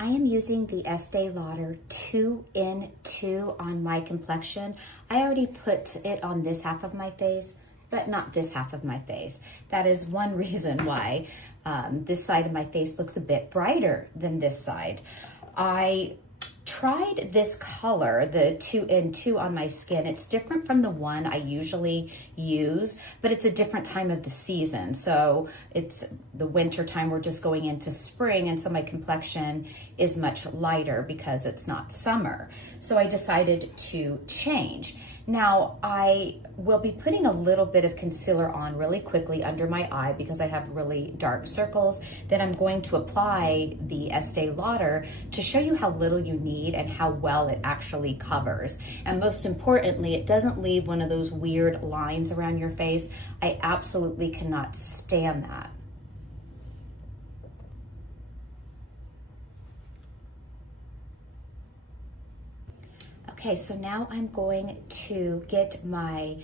I am using the Estee Lauder 2 in 2 on my complexion. I already put it on this half of my face, but not this half of my face. That is one reason why this side of my face looks a bit brighter than this side. I tried this color, the 2 in 2 on my skin. It's different from the one I usually use, but it's a different time of the season. So it's the winter time, we're just going into spring, and so my complexion is much lighter because it's not summer. So I decided to change. Now, I will be putting a little bit of concealer on really quickly under my eye because I have really dark circles. Then I'm going to apply the Estee Lauder to show you how little you need and how well it actually covers. And most importantly, it doesn't leave one of those weird lines around your face. I absolutely cannot stand that. Okay, so now I'm going to get my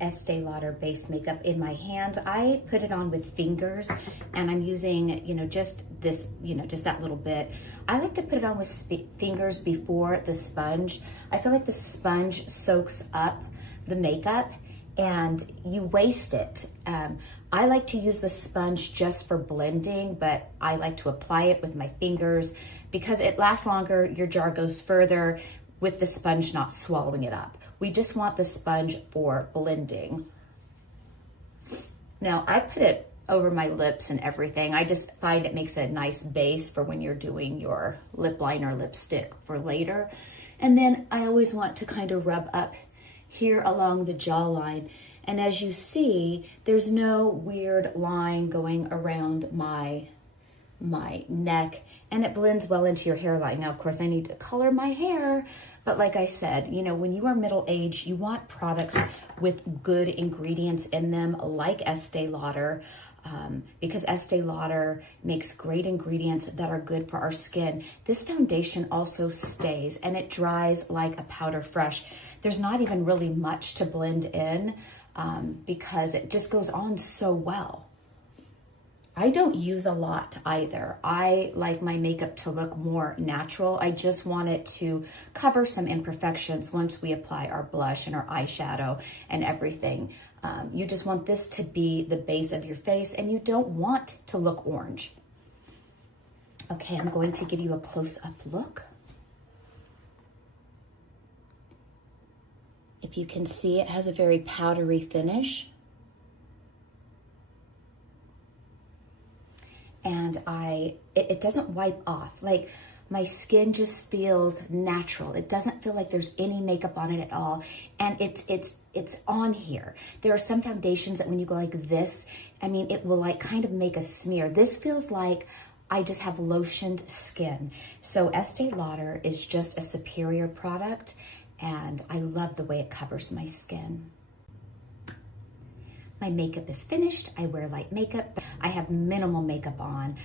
Estee Lauder base makeup in my hands. I put it on with fingers, and I'm using, just this, just that little bit. I like to put it on with fingers before the sponge. I feel like the sponge soaks up the makeup and you waste it. I like to use the sponge just for blending, but I like to apply it with my fingers because it lasts longer, your jar goes further, with the sponge not swallowing it up. We just want the sponge for blending. Now, I put it over my lips and everything. I just find it makes a nice base for when you're doing your lip liner, lipstick for later. And then I always want to kind of rub up here along the jawline. And as you see, there's no weird line going around my neck, and it blends well into your hairline. Now, of course, I need to color my hair, but like I said, when you are middle-aged, you want products with good ingredients in them, like Estee Lauder, because Estee Lauder makes great ingredients that are good for our skin. This foundation also stays, and it dries like a powder fresh. There's not even really much to blend in because it just goes on so well. I don't use a lot either. I like my makeup to look more natural. I just want it to cover some imperfections once we apply our blush and our eyeshadow and everything. You just want this to be the base of your face, and you don't want to look orange. Okay, I'm going to give you a close-up look. If you can see, it has a very powdery finish. And it doesn't wipe off. Like, my skin just feels natural. It doesn't feel like there's any makeup on it at all. And it's on here. There are some foundations that when you go like this, it will like kind of make a smear. This feels like I just have lotioned skin. So Estee Lauder is just a superior product, and I love the way it covers my skin. My makeup is finished. I wear light makeup. I have minimal makeup on.